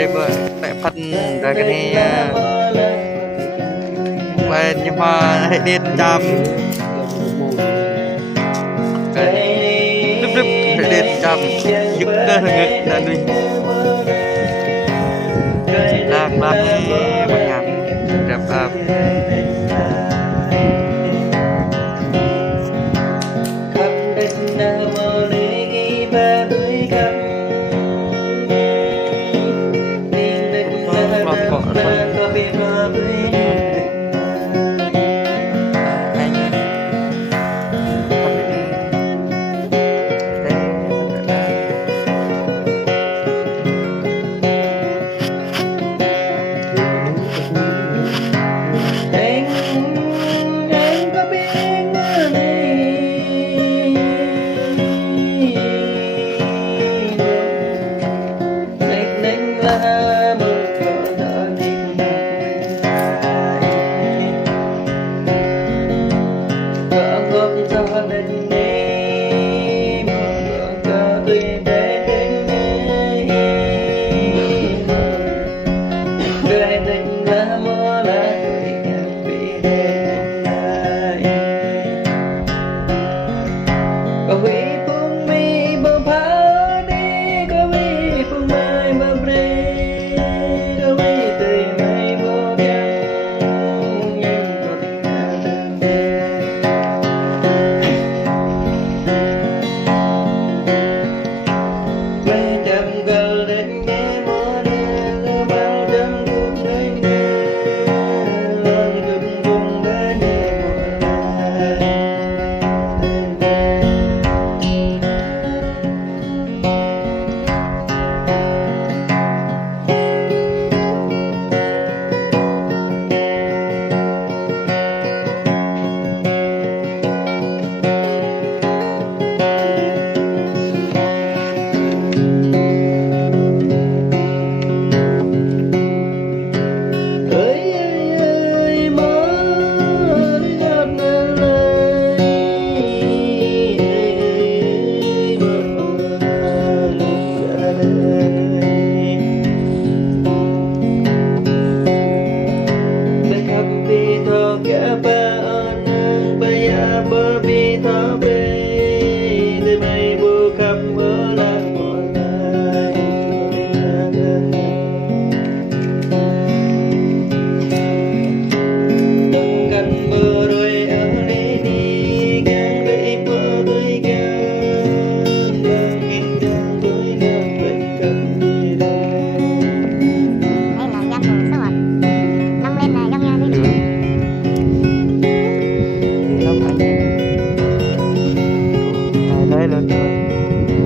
đây bởi tại phân ra cái này quen nhưng mà hãy điên chăm đứt hãy điên chăm những cơ ngực là mình đang làm một ngắn đẹp hợp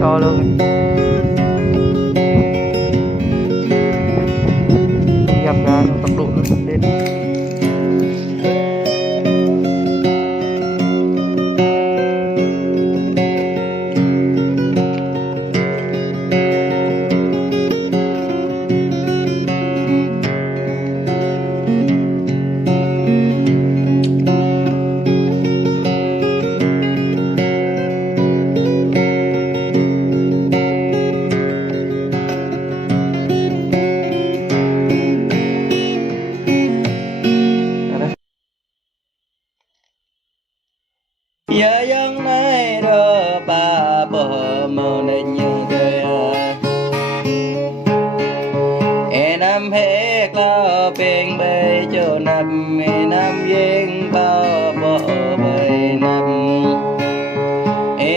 to luôn gặp ra tốc độ lên giờ dân này đó ba bờ mờ nên những đời nam hết lo bên bề cho nằm nam yên bao bờ bề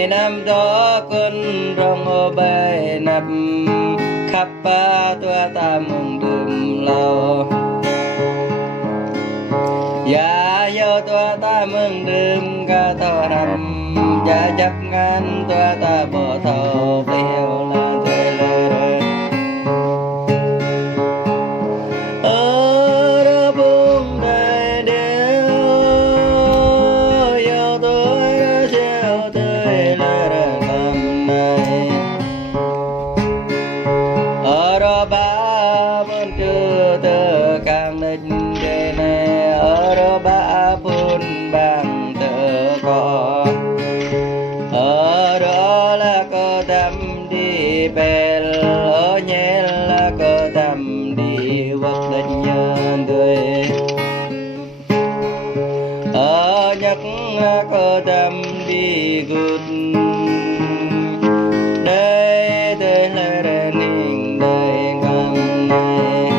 nam đó con rong ở bề nằm khắp ba tua ta mừng đừng lâu dạ do tua ta mừng đừng ca tao nằm dạ chắc ngăn tua ta bỏ thầu theo là thuê lời ở đó buông đời đêm yêu tôi đã treo tới là làm này ở đó ba vẫn chưa từ càng định đề này ở đó ba phun bằng tự có ở đó là có tâm đi bèl ở nhé là có tâm ra có tâm đi gút đây đây là ra ninh đây ngắm này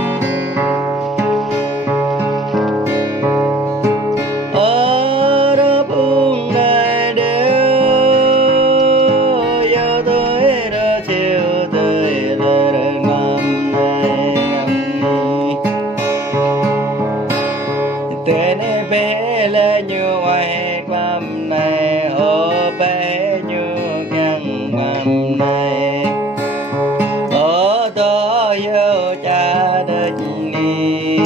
ở đó bung này đều yêu tôi ra chiều tới là ra ngắm này tên bé là như ngoài ngắm này ô bé như càng ngắm này ở đó yêu cha đất đi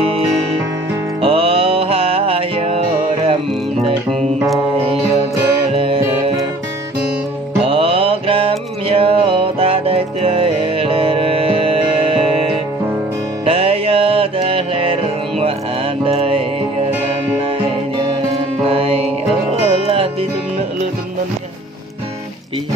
ở ha yêu đầm đất này yêu tươi lệ ở gram yêu ta đây tươi lệ đây yêu ta lệ ngoại đây năm nay ở là đi tùm nữa lưu tùm nôn đi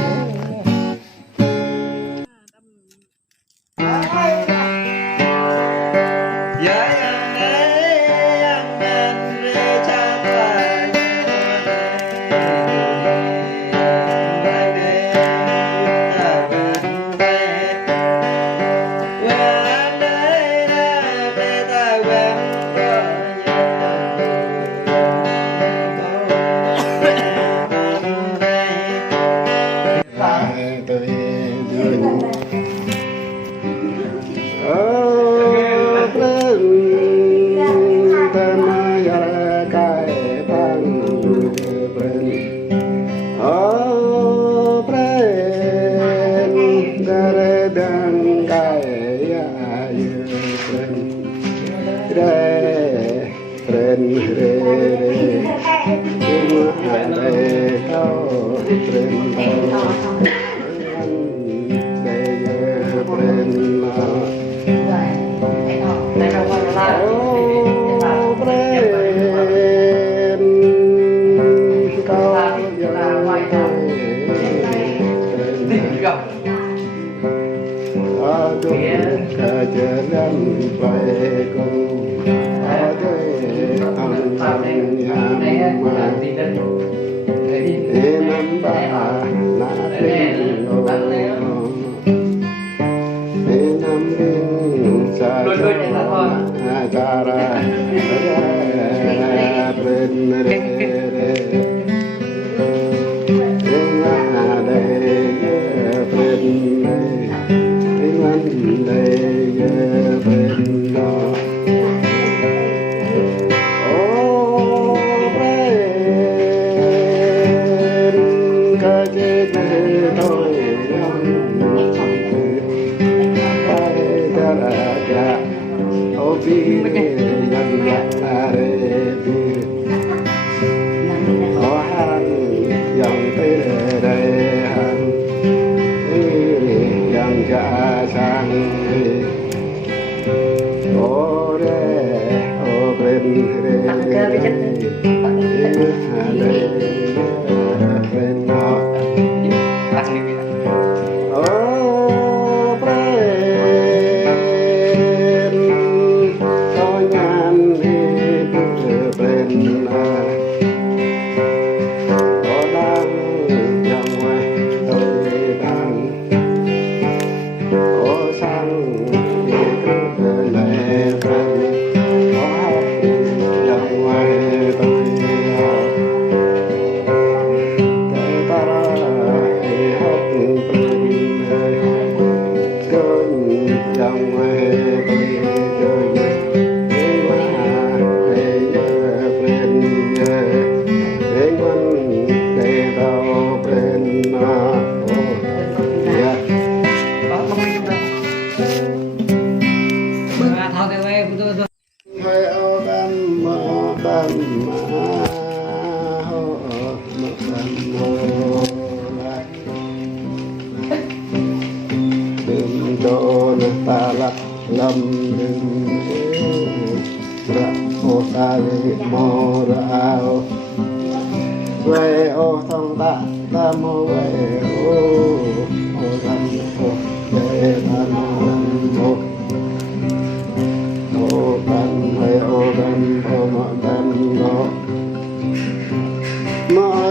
Mo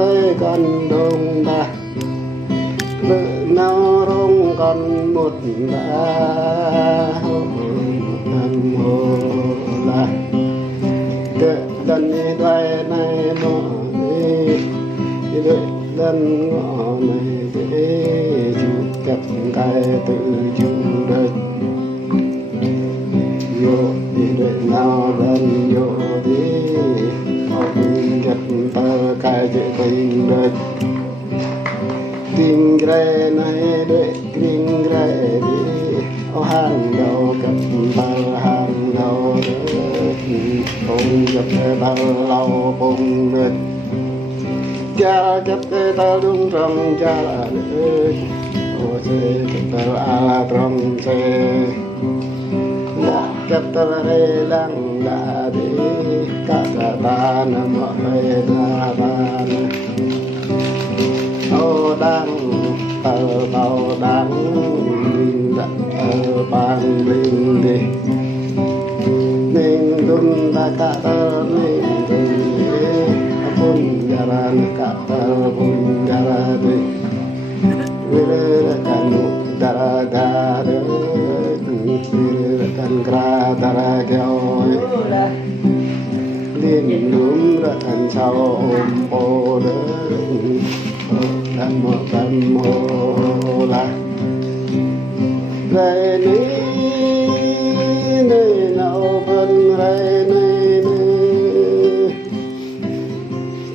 với con đông ta vợ nào rong con một đã thầm hồ là đợi lần đây này bỏ đi đợi lần ngõ này để chú cặp cái tự chung đời vô đi đợi nào lần vô đi ông cặp tơ cái tự quỳnh đời kinh gre này đợi kinh gre đi ô hàng đầu cặp tơ hàng đầu không gặp tơ lâu không được cha cặp tơ đúng trong cha là được ô xe cặp tơ à trong xe cặp tơ rê lăng đã đi cả ta nằm ở ta ta ô đang tờ tàu đang ở bàn bình đi nên đun ta cả tờ nên pun jalan cả tờ pun jalan đi kan dara gare kan kra dara goi liên núm ra kan sau ôm ô đơn đam mô la đây ní nơi nào phân đây ní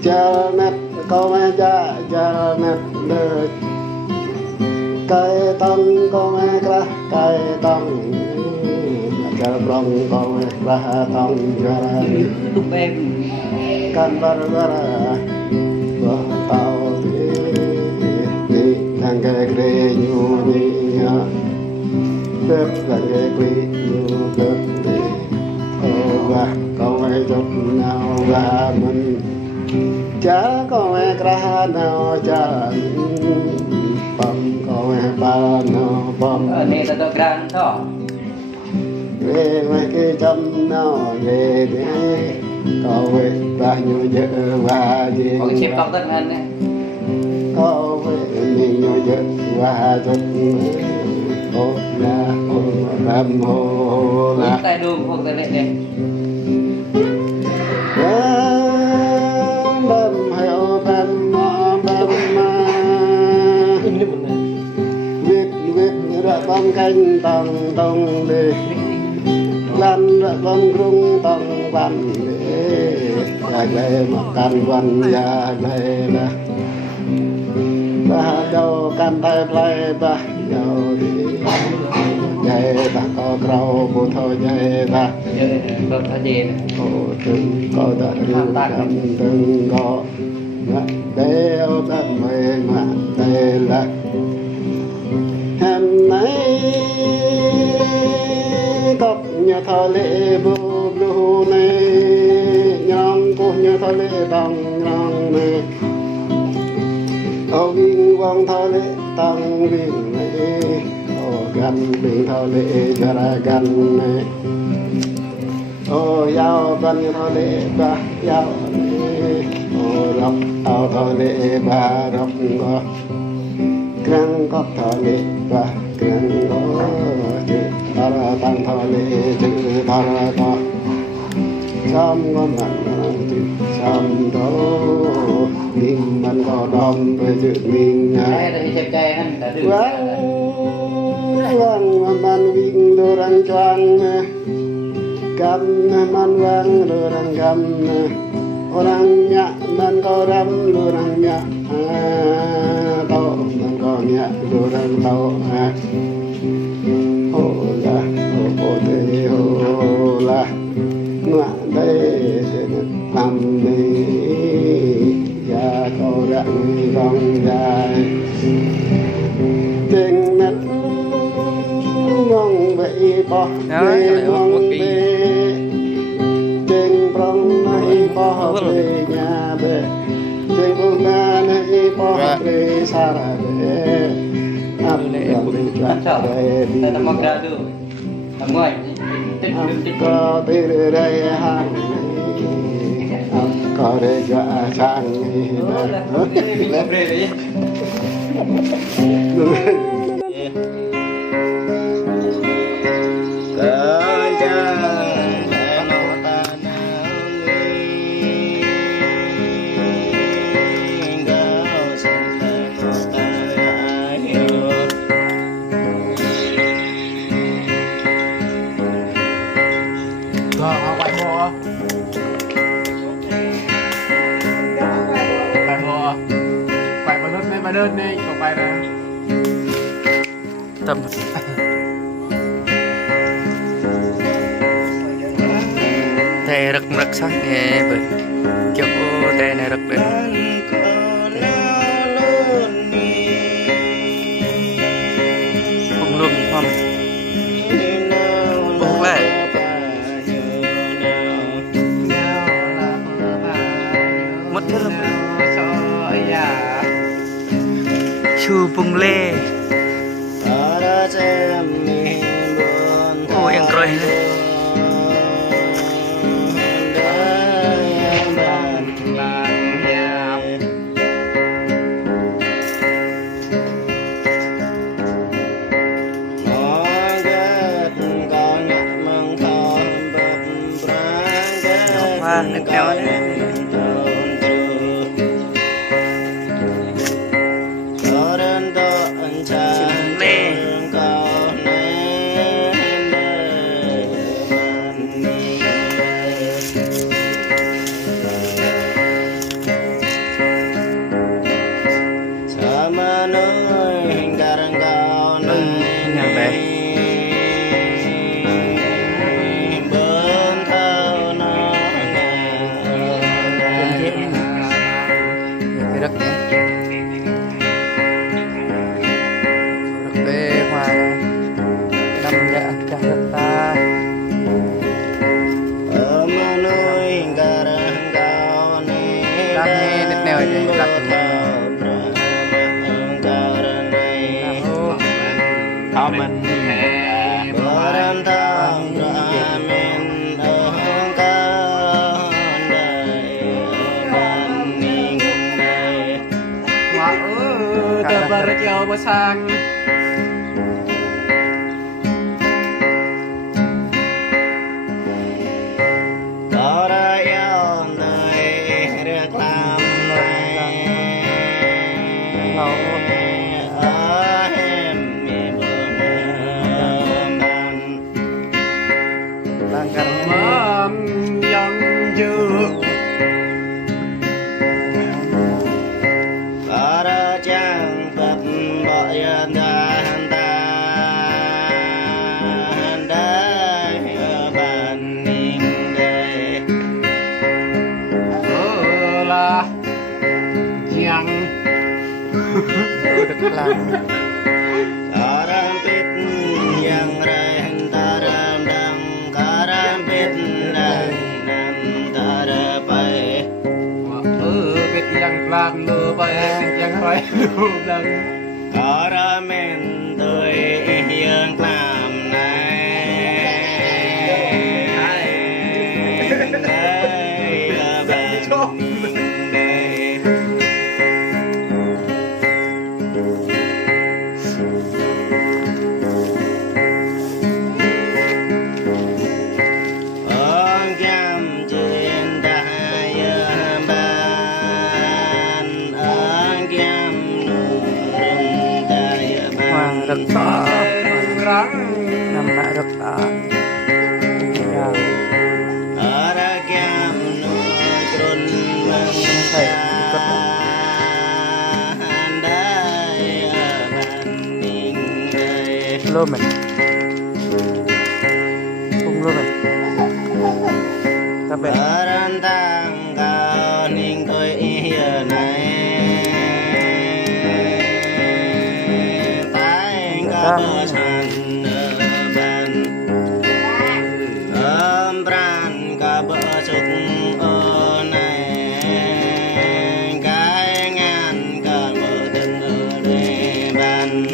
cha nát câu mẹ cha nát đời cái tăng câu mẹ cái tăng cha long câu mẹ ra tăng ra lúc em can barbara tao đi đang cái ghế nhu nhia bếp là cái ghế nhu bếp đi ô ba câu mẹ chốt nào ba mình cha câu mẹ ra nào cha bom câu mẹ ba nào bom ở đây là tôi gran thôi về mấy cái chấm nào về đi câu mẹ ba nhu dơ ba gì có cái chép tóc tất nhiên đấy câu mẹ mình nhu dơ ba chút ô la ô ram ô la tay đùm không tay lệ đây bầm heo bầm mò bầm ma viết ra bom canh tòng tòng đi lan ra bom rung tòng văn đi gài lệ mà can văn ya lệ là ba đâu can tay play ba đâu đi dây ta có rau bù thôi dây ta có gì ô từng có ta từng có đeo tâm mê mà đây là hôm nay cặp nhà thọ lệ bù bù này nhong cô nhà thọ lệ đồng nhong này ô vinh vong thọ lệ tăng vinh này ô gan vinh thọ lệ ra gan này ô giao ban nhà thọ lệ ba giao ô lộc ao thọ lệ ba lộc ngõ krang có thọ lệ ba krang có chữ para tăng thọ lệ chữ para có sam ngon nặng chữ sam đó mình mình có đom về chữ mình đây là chép chay hắn đã được vang man vinh đồ răng choang cam man vang đồ răng cam orang nya man có ram đồ răng nya tao man có nya đồ răng tao ô la ô tê ô la ngoạ đây làm đi ya câu răng rong dài trên mặt mong vậy bỏ về mong về trên prong này bỏ về nhà về trên buông na này bỏ về xa về áp lòng đi chặt về đi ta mong ra được làm ngoài có từ đây hàng áp có để gạ sang đơn đi còn bài nè tâm tè rực rực sắc nghe bởi kiểu tè này rực đấy không luôn không không lại mất thế lắm chu bung lê oh yang keren nước kéo đấy mình Hãy sang làm lừa bay chẳng phải lừa lần có ra men tôi dương làm này đây là bạn đây ơn cam chuyện đại rất to nằm lại rất to ở đây kem nuôi trôn thầy cất đây ở bên mình đây lô mình không lô mình các bạn ở đây tăng cao nên tôi yêu này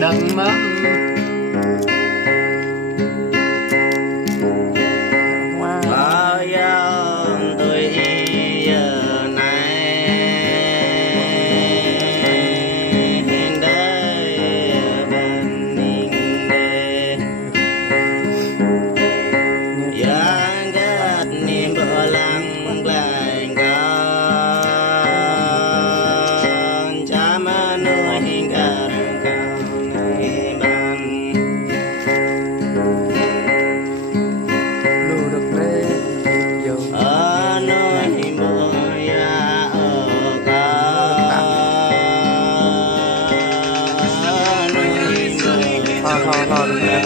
đừng mắm bao giờ tôi lo được rồi.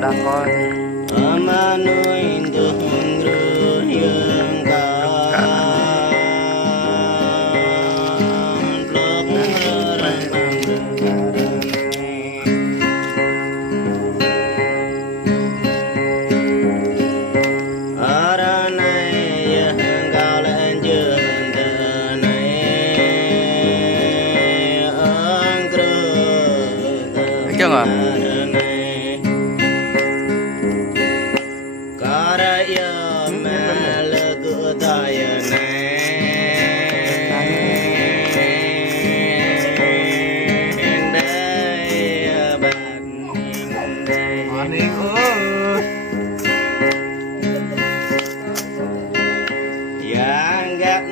Đang coi Ama nuôi đường rơi dương cả ở đó này dương cao lên dương từ này ơn thấy chưa ạ? Yang gắt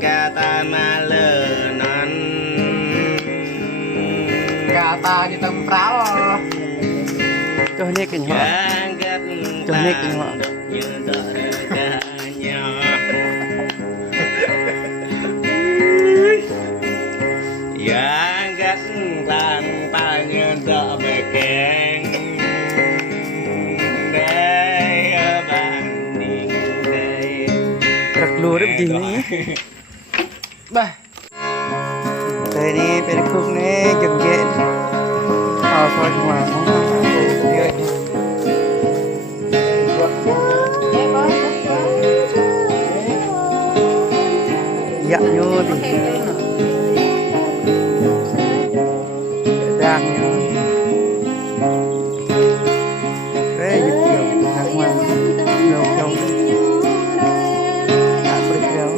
kata malenan Kata di tempat Cho nhé kinh họ. Yang gắt Cho nhé kinh họ. như tờ Yang gắt tan ta như tờ bề kèn Đây bạn đi đây Rắc lùa đấy gì nhé. Ba. Đây đi, bên khúc này chừng ghê. Thôi ngoài không ghê. Dạ vô thì đang như đấy nhiều hàng ngoài nhiều trong đã bật kéo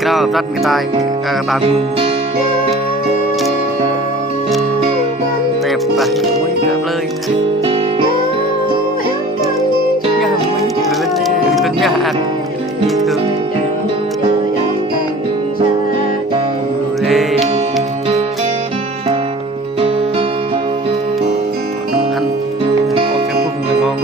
Kau tắt người ta bằng đẹp và mũi đẹp lời nhà mình bên nhà ăn gì thường đây ăn có cái bụng người ngon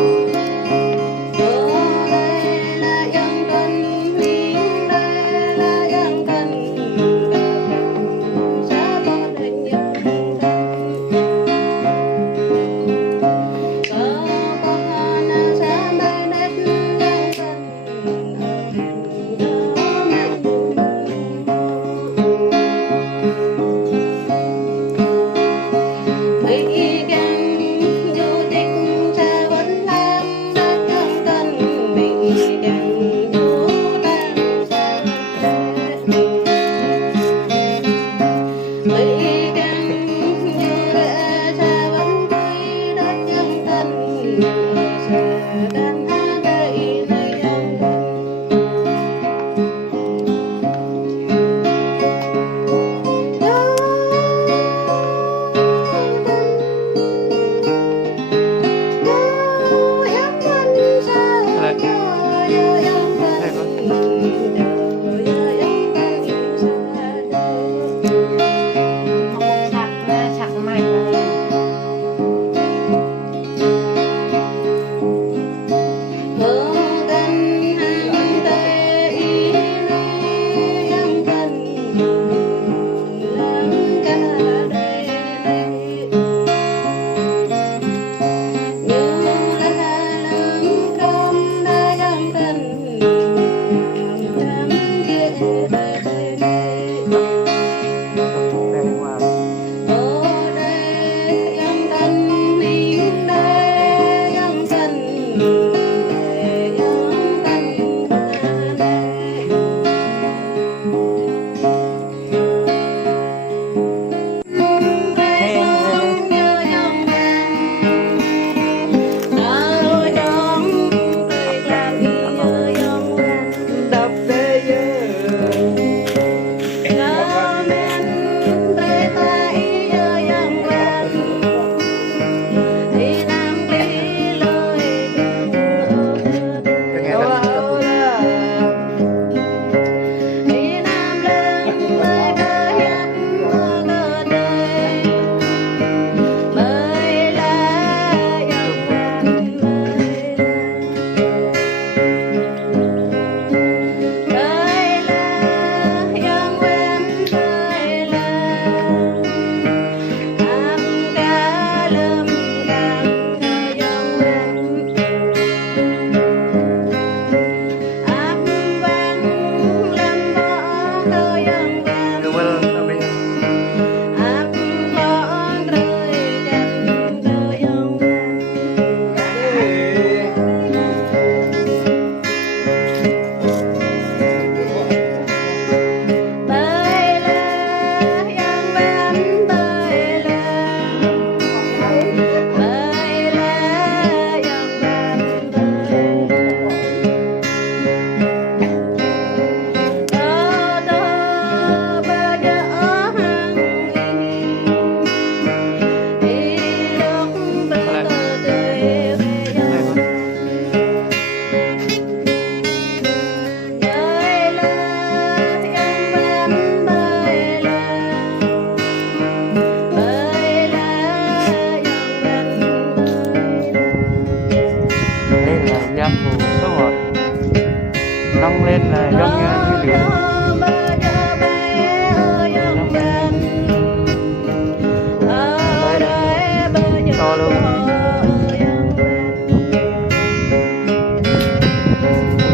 luôn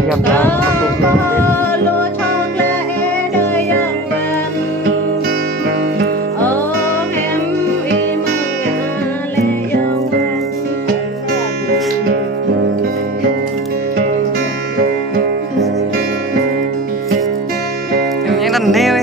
dập ra những nêu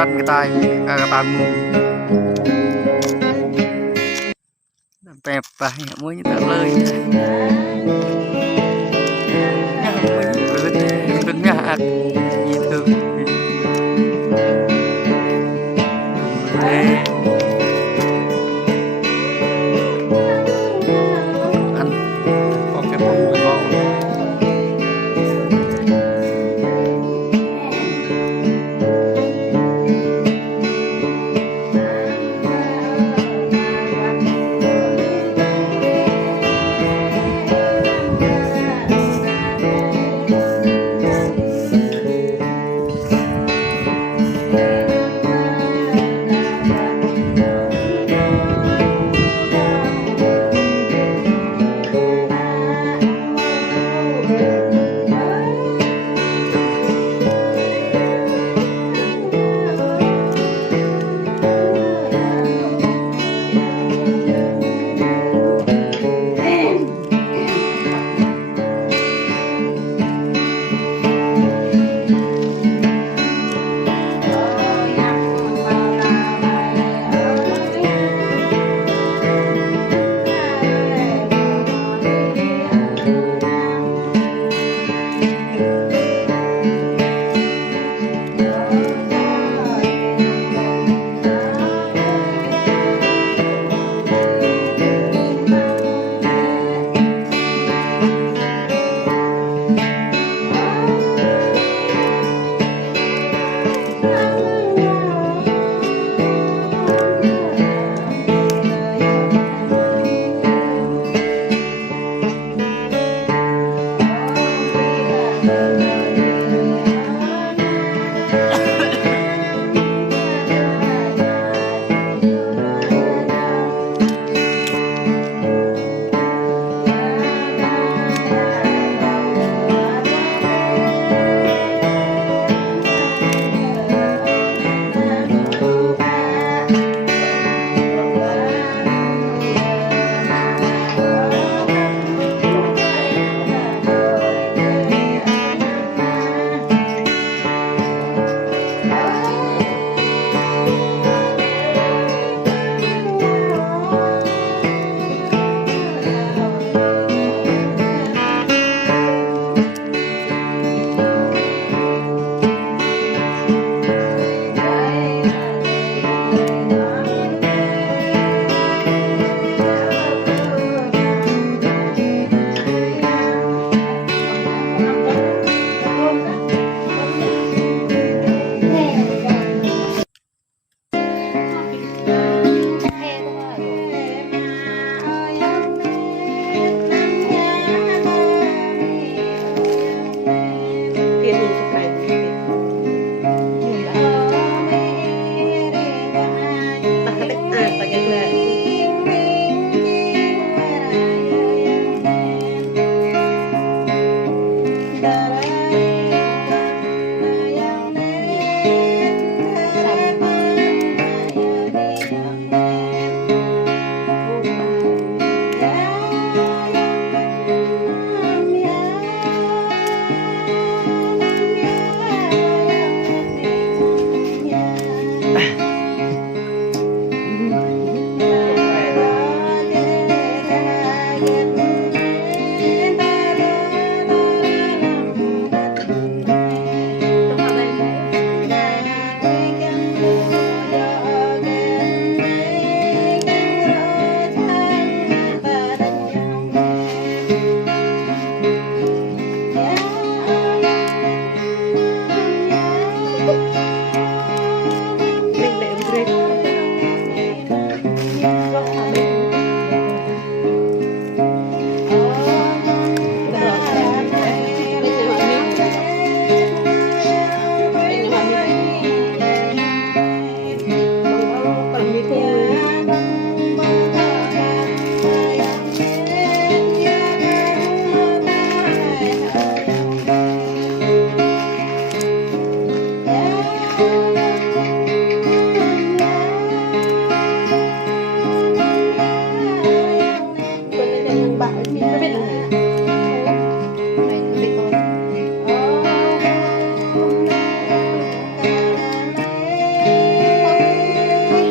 rất cái tay mu đẹp và mới như tạm lời đứng nhà nhìn từ ăn có cái bông ngon Hãy subscribe cho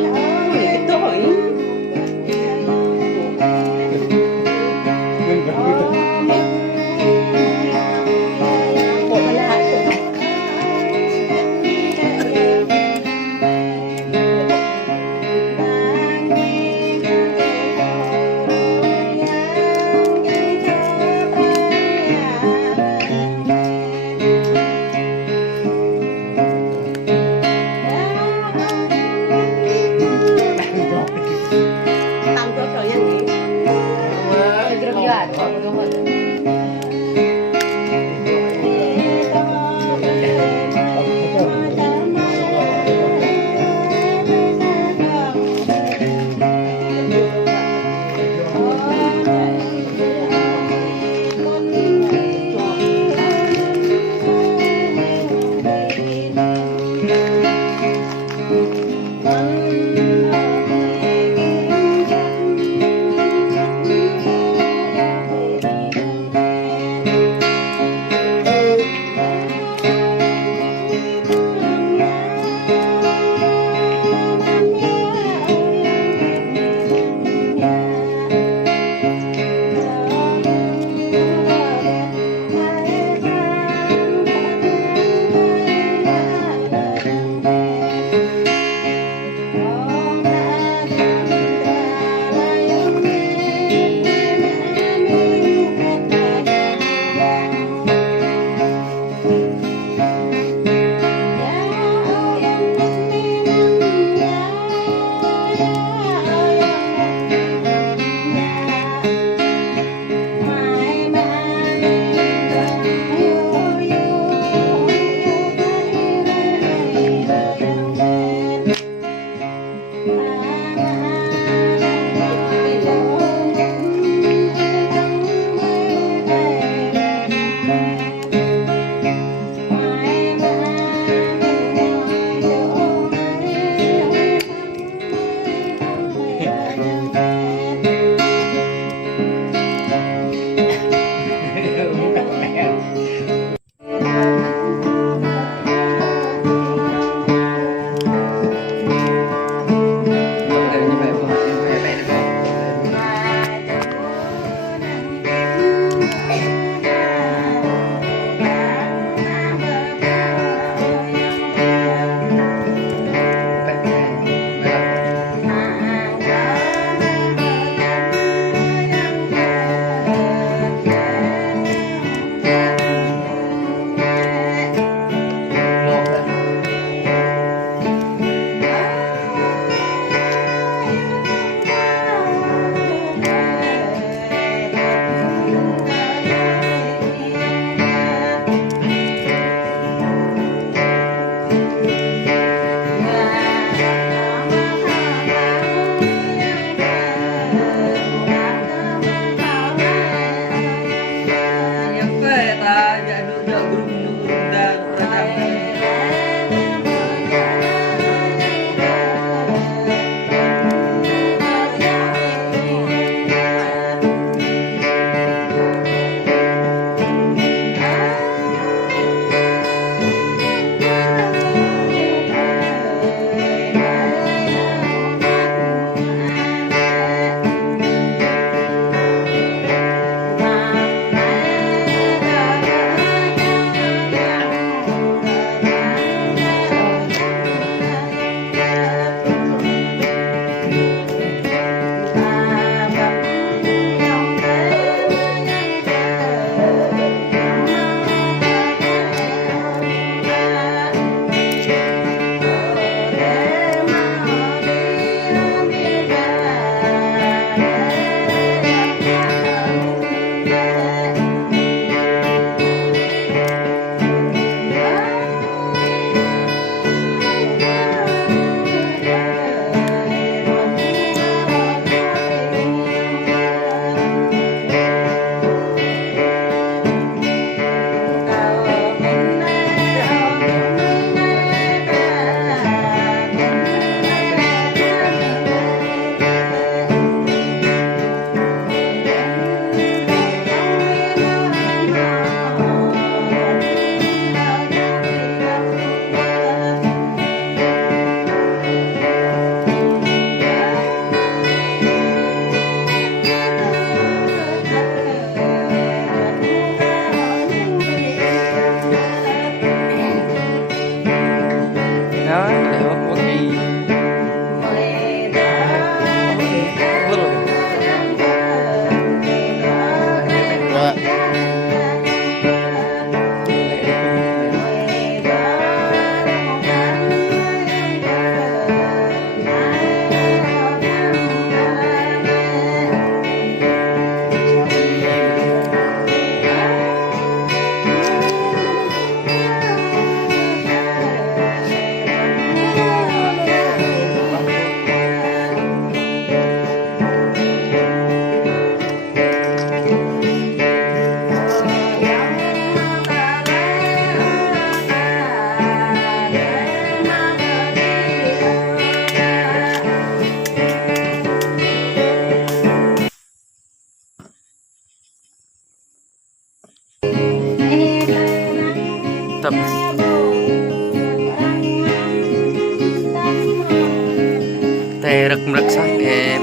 kênh Ghiền Mì Gõ để không bỏ lỡ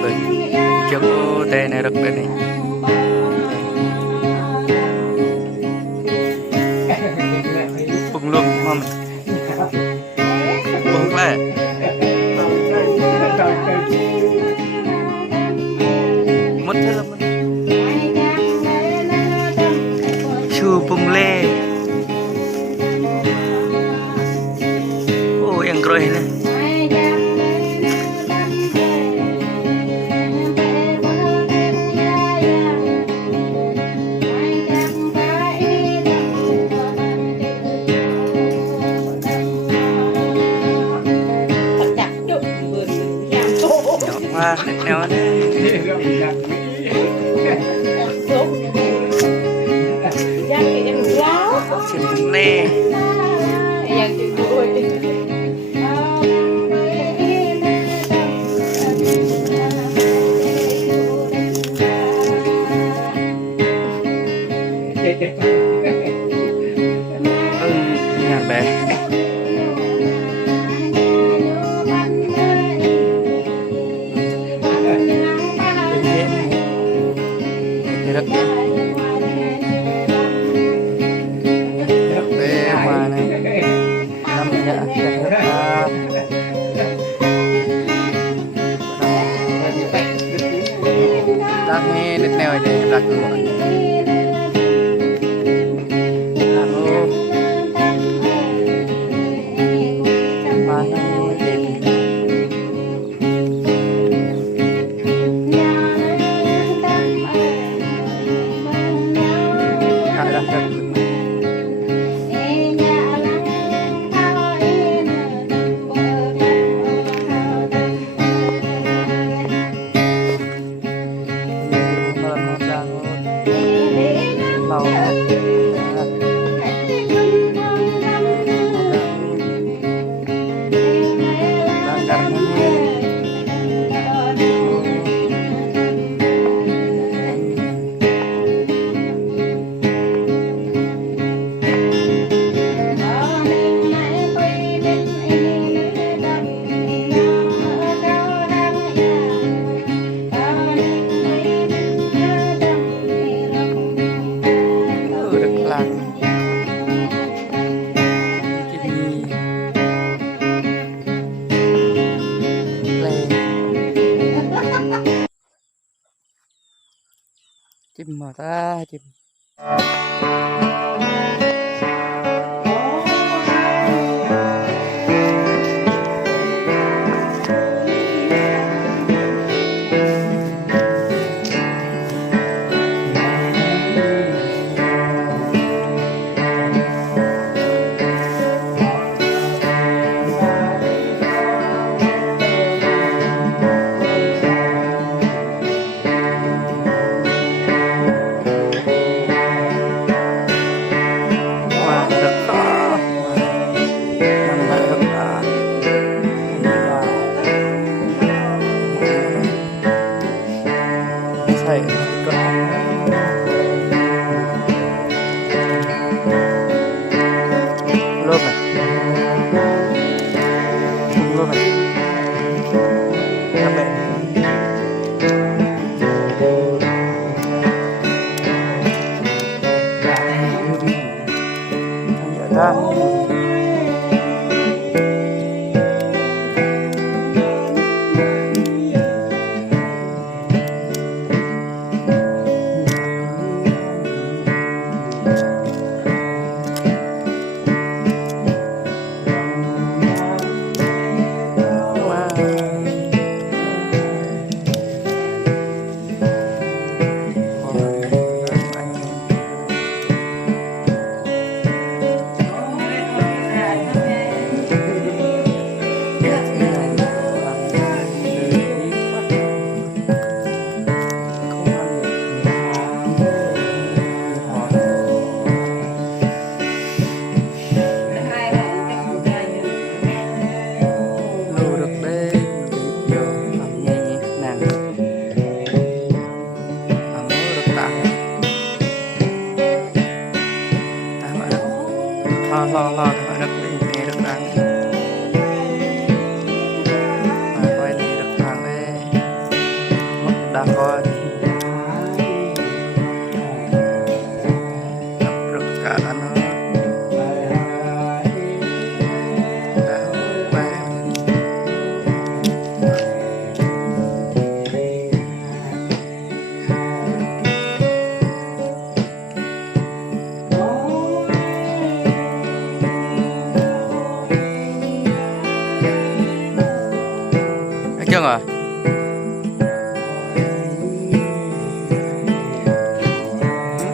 bực cho cô tê này rất là này bùng luôn mà mình bùng lại mất thế là mình chu bùng lê ô yang rồi này nào chim lê nhà bé rất bé mà này năm dạ đặt nghe được nèo để đặt luôn chim mà ta chim lo thì phải được nghe được đang mà quay đi được thằng đấy đa con tập được cả nó chưa à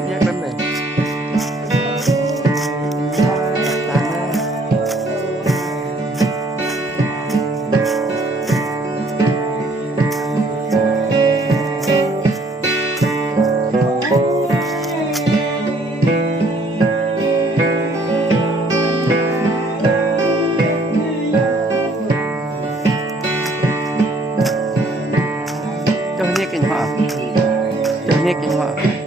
nhắc đến này cho nhé kinh hoa